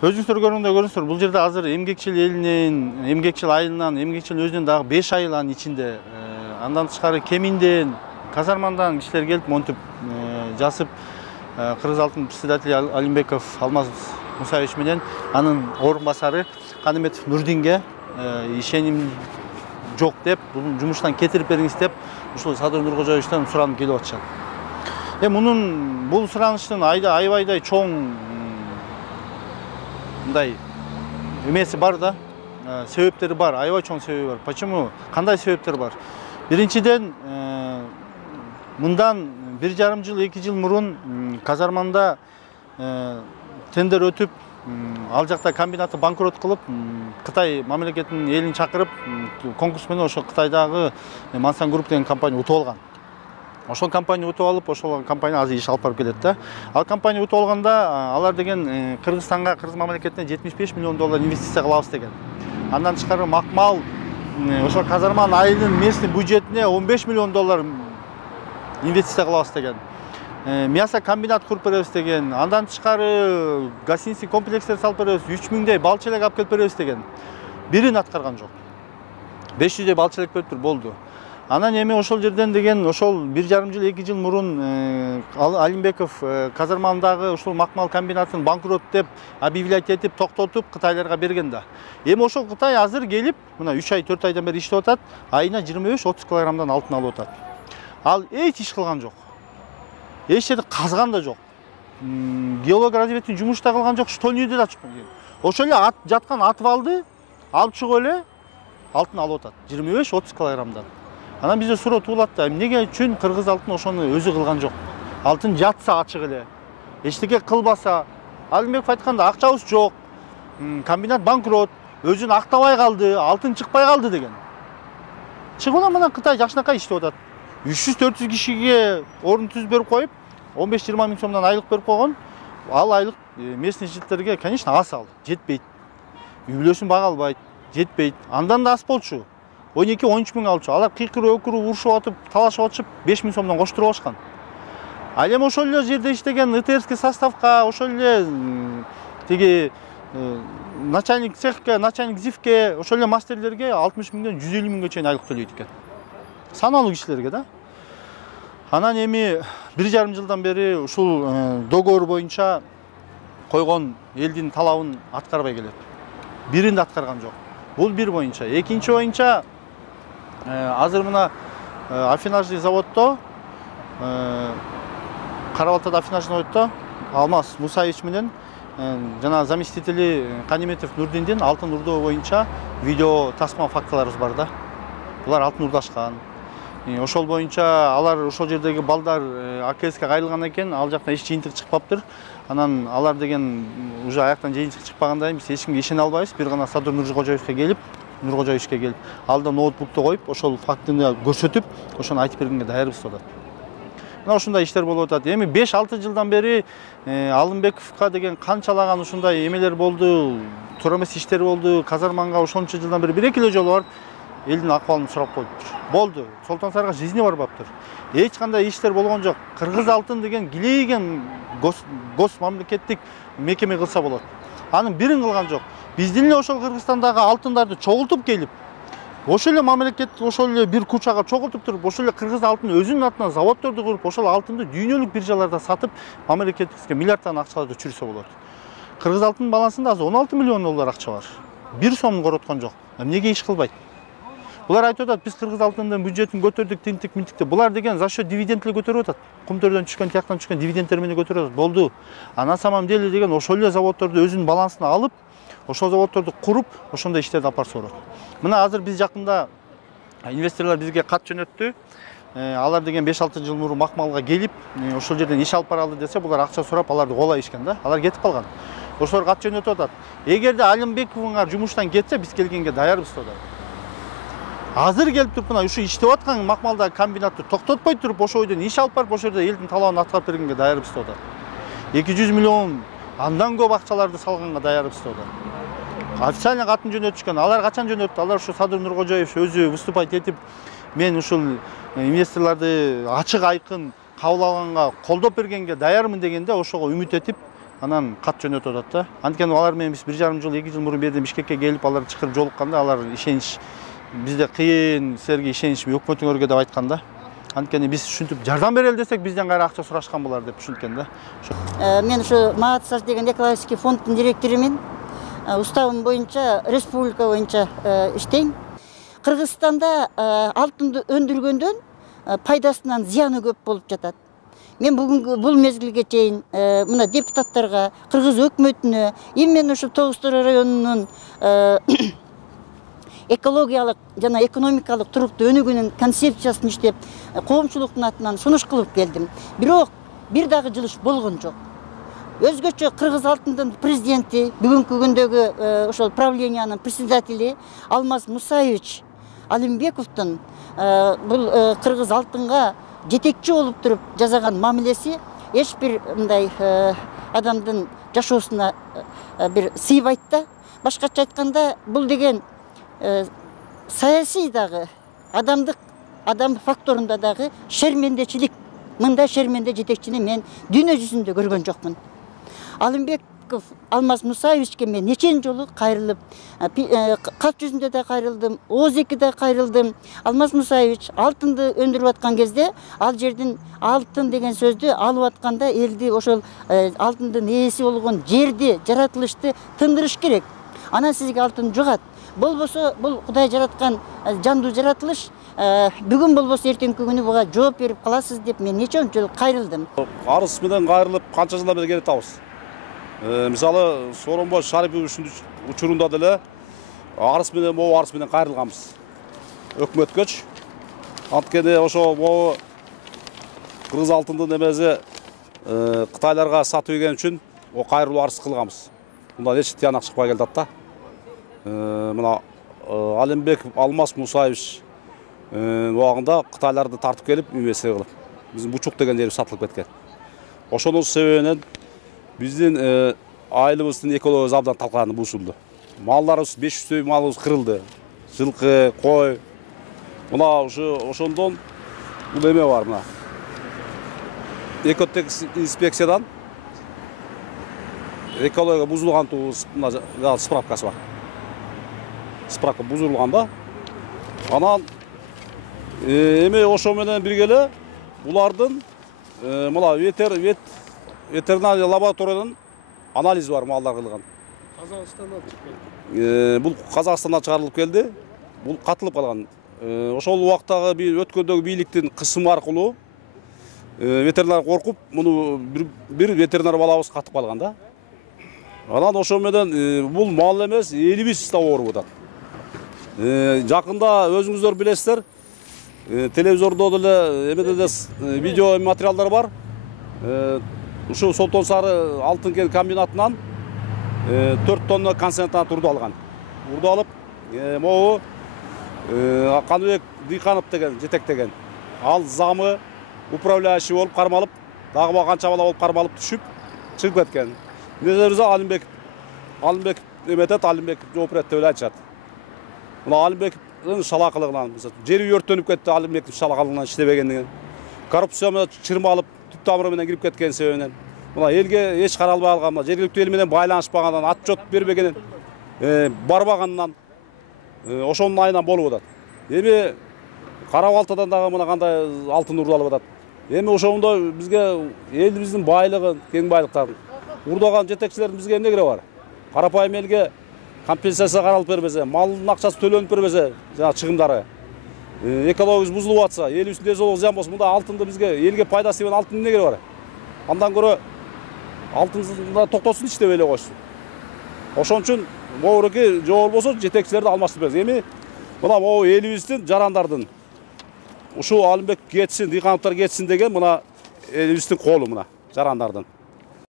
Өзүңүздөр көрүңүздөр, бул жерде азыр эмгекчил элинин, эмгекчил айылынан, эмгекчил өзүнүн дагы 5 айыланын ичинде, андан тышкары Кеминден, Казармандан кишилер келип монтип жасып, Кыргыз алтын председатели Алимбеков Алмаз Мусаевич менен анын орун басары Каныметов Нурдинге ишеним жок деп, бул жумуштан кетирип бериңиз деп, ушул Садыр Нуркожоевичтен суранып келип атышат. Мунун бул суранычтын аябайдай чоң мындай эмеси бар да, себептери бар, аябай чоң себеби бар. Почему? Кандай себептер бар? Биринчиден, мындан 1,5 жыл, 2 жыл мурун Казарманда тендер өтүп, ал жакта комбинаты банкрот кылып, Кытай мамлекетинин элин чакырып, конкурс менен ошо Кытайдагы Мансан Груп деген компания утуп алган. Ошол компания утуп алып, ошол компания азыр иш алып барып келет да. Ал компания утуп алганда, алар деген Кыргызстанга, Кыргыз мамлекетине 75 миллион доллар инвестиция кылабыз деген. Андан тышкары Макмал ошол Казарман айылынын местный бюджетине 15 миллион доллар инвестиция кылабыз деген. Мясо комбинат куруп беребиз деген. Андан тышкары гостиница комплекстер салып беребиз, 3000дей балчелек алып келип беребиз деген. Бирин аткарган жок. 500дей балчелек бериптир, болду. Анан эми ошол жерден деген, ошол 1,5 жыл, 2 жыл мурун Алимбеков Казармандагы ошол Макмал комбинатын банкрот деп объявлять этип, токтотуп Кытайларга берген да. Эми ошол Кытай азыр келип, мына 3 ай, 4 айдан бери иштеп атат, айына 25-30 килограммдан алтын алып атат. Ал эч иш кылган жок. Эч жерде казган да жок. Геолог разведка жумуш да кылган жок, штольнюйдө да чыккан жок. Ошол эле жаткан атвалды алып чыгып эле алтын алып атат. 25-30 килограммдан. Анан бизде суроо туулат да, эмнеге үчүн Кыргыз алтын ошону өзү кылган жок? Алтын жатса ачык эле, эчтеке кылбаса, Алимбеков айтканда акчабыз жок, комбинат банкрот, өзүн актабай калды, алтын чыкпай калды деген. Чыгып мына Кытай жакшынакай иштеп атат. 300-400 кишиге орун түзүп берип коюп, 15-20 миң сомдон айлык берип койгон. Ал айлык местный жителерге, конечно, аз ал, жетпейт. Үй-бүлөсүн бага албайт, жетпейт. Андан да аз болчу. 12-13 миң алчу. Алар кыйкырып, өкүрүп, урушуп атып, талашып атышып, 5 миң сомдон коштуруп алышкан. Ал эми ошол эле жерде иштеген ИТРский составка, ошол эле тиги начальник цехке, начальник ЗИФке, ошол эле мастерлерге 60 миңден 150 миңге чейин айлык төлөйт экен. Саналуу кишилерге да. Анан эми 1,5 жылдан бери ушул договор боюнча койгон элдин талабын аткарбай келет. Бирин да аткарган жок. Бул бир боюнча. Экинчи боюнча азыр мына афинажный заводдо, Карабалтада афинажный заводдо Алмаз Мусаевич менен жана заместители Каниметов Нурдиндин алтын урдоо боюнча видео тасма фактыларыбыз бар да. Булар алтын урдашкан. Ошол боюнча алар ошол жердеги балдар АКСке кайрылган экен, ал жактан эч жыйынтык чыкпаптыр. Анан алар деген уже аяктан жыйынтык чыкпагандай биз эч кимге ишене албайбыз. Бир гана Садыр Нуркожоевичке келип, алда ноутбукту коюп, ошол фактыны көрсөтүп, ошону айтып бергенге даярбыз деп атат. Мына ушундай иштер болуп атат. Эми 5-6 жылдан бери Алымбековго деген канчалаган ушундай эмелер болду, туура эмес иштер болду. Казарманга ошончо жылдан бери 1-2 эле жолу барып элдин акыбалын сурап койдуптур. Болду. Солтансарга жизни барбаптыр. Эч кандай иштер болгон жок. Кыргыз алтын деген килейген гос мамлекеттик мекеме кылса болот. Анын бирин кылган жок. Биздин эле ошол Кыргызстандагы алтындарды чогултуп келип, ошол эле мамлекет ошол эле бир кучага чогултуп туруп, ошол эле Кыргыз алтын өзүнүн атынан заводдорду куруп, ошол алтынды дүйнөлүк биржаларда сатып, мамлекетибизге миллиарддан акчаларды чүрсө болот. Кыргыз алтынын балансында азыр 16 миллион доллар акча бар. Бир сом короткон жок. Эмнеге иш кылбайт? Булар айтып атат, биз Кыргыз алтынын бюджетин көтөрдүк, тинтик минтикте. Булар деген за счет дивиденд эле көтөрүп атат. Кумтөрдөн түшкөн, тияктан түшкөн дивидендтер менен көтөрүп атат. Болду. А на самом деле деген ошол эле заводдорду өзүнүн балансына алып, ошол заводдорду куруп, ошондой иштерди алып барса болот. Мына азыр биз жакында инвесторлор бизге кат жөнөттү. Алар деген 5-6 жыл мурун Макмалга келип, ошол жерден иш алып баралы десе, булар акча сурап, аларды колай ишкен да. Алар кетип калган. Ошолор кат жөнөтүп атат. Эгерде Алимбековуңар жумуштан кетсе, биз келгенге даярбыз деп. Азыр келип туруп мына ушу иштеп аткан Макмалдагы комбинатты токтотпой туруп, ошол жерден иш алып барып, ошол жерде элдин талабын аткарып бергенге даярбыз деп. 200 миллион андан көп акчаларды салганга даярбыз деп. Официально катын жөнөтүшкөн. Алар качан жөнөттү? Алар ушу Садыр Нуркожоевич өзү выступать этип, мен ушул инвесторлорду ачык айкын кабыл алганга колдоп бергенге даярмын дегенде ошого үмүт этип анан кат жөнөтүп атат да. Анткени алар менен биз 1,5 жыл, 2 жыл мурун берден Бишкекке келип алар чакырып жолукканда алар ишенич бизде кыйын, силерге ишенич өкмөтүңөргө деп айткан да. Анткени биз ушинтип жардам берели десек бизден кайра акча сурашкан болар деп түшүнткөн да. Мен ушу Маатсаж деген экологический фонддун директорумун. Уставым боюнча республика боюнча иштейм. Кыргызстанда алтынды өндүргөндөн пайдасынан зыяны көп болуп жатат. Мен бүгүнкү бул мезгилге чейин мына депутаттарга, кыргыз өкмөтүнө, именно ушу Тогуз Торой районунун экологиялык жана экономикалык туруктуу өнүгүүнүн концепциясын иштеп, коомчулуктун атынан сунуш кылып келдим. Бирок бир дагы жылыш болгон жок. Өзгөчө кыргыз алтындын президенти, бүгүнкү күндөгү ошол правлениянын председатели Алмаз Мусаевич Алимбековдун бул кыргыз алтынга жетекчи болуп туруп жасаган мамилеси эч бир мындай адамдын жашоосуна бир сыйбайт да. Башкача айтканда, бул деген саясий дагы, адам факторунда дагы шермендечилик. Мындай шерменде жетекчини мен дүйнө жүзүндө көргөн жокмун. Алимбеков Алмаз Мусаевичке мен нечен жолу кайрылып, кат жүзүндө да кайрылдым, ооз-2де кайрылдым. Алмаз Мусаевич алтынды өндүрүп аткан кезде, ал жердин алтын деген сөздү алып атканда элди ошол алтындын ээси болгон жерди, жаратылышты тындырыш керек. Анан сизге алтын жугат. Болбосо бул Кудай жараткан жандуу жаратылыш, бүгүн болбосо эртеңки күнү буга жооп берип каласыз деп мен нече жолу кайрылдым. Арыс менен кайрылып канча жылдан бери келип атабыз. Мисалы Сооронбай Шариповичтин учурунда деле Арыс менен Арыс менен кайрылганбыз. Өкмөткөч. Анткени ошо могу кыргыз алтындын эмеси Кытайларга сатып ийген үчүн кайрылуу арыз кылганбыз. Мындан эч тыянак чыкпай келди да. Мына Алимбеков Алмаз Мусаевич убагында Кытайларды тартып келип инвестиция кылып, биздин Бучук деген жер сатылып кеткен. Ошонун себебинен биздин айылыбыздын экологиясы абдан талкаланып бузулду. Малдарыбыз 500 малыбыз кырылды. Жылкы, кой. Мына ошондон бул эме бар мына. Инспекциядан экология бузулган мына справкасы бар. Справка бузулганда анан эме ошо менен биргеле булардын мына ветеринария лабораториядан анализ бар малдар кылган. Казакстандан чыккан. Бул Казакстандан чыгарылып келди. Бул катылып калган. Ошол убактагы өткөндөгү бийликтин кысымы аркылуу ветеринар коркуп, муну бир ветеринар балабыз катып калган да. Анан ошо менен бул мал эмес, элибиз да ооруп атат. Жакында өзүңүздөр билесиздер, телевизордо деле эмеде деле видео материалдар бар. Ушу Солтон Сары алтын кен комбинатынан 4 тонна концентрат урду алган. Урду алып, могу Каныбек Дыйканов деген жетектеген. Ал замы управляющий болуп кармалып, дагы канча бала болуп кармалып түшүп чыгып кеткен. Незербиз Алимбек эметет, Алимбек жооп берет деп айтышат. Мына Алимбектин шалакылыгынан, жери өрттөнүп кетти, Алимбектин шалакылыгынан иштебегендиген. Коррупция менен чырмалып, түп тамыры менен кирип кеткен себебинен. Мына элге эч каралбай алган, жергиликтүү эл менен байланышпагандан, отчет бербегенин, барбагандан, ошонун айынан болуп атат. Эми Кара-Балтадан дагы мына кандай алтын урдалып атат. Эми ошондо бизге элибиздин байлыгын, кең байлыктарын урдаган жетекчилердин бизге эмне кереги бар? Карапайым элге компенсация каралып бербесе, малдын акчасы төлөнүп бербесе, жана чыгымдары. Экологиябыз бузулуп атса, элибиздин денсаулугу зыян болсо, мында алтынды бизге элге пайдасы тийген алтын эмне кереги бар? Андан көрө алтынды токтосун ич деп эле койсун. Ошон үчүн могуреки жоо болбосо жетекчилерди алмаштырып беребиз. Эми мына могу элибиздин жарандардын ушул Алимбек кетсин, Дыйкановдор кетсин деген мына элибиздин колу мына жарандардын.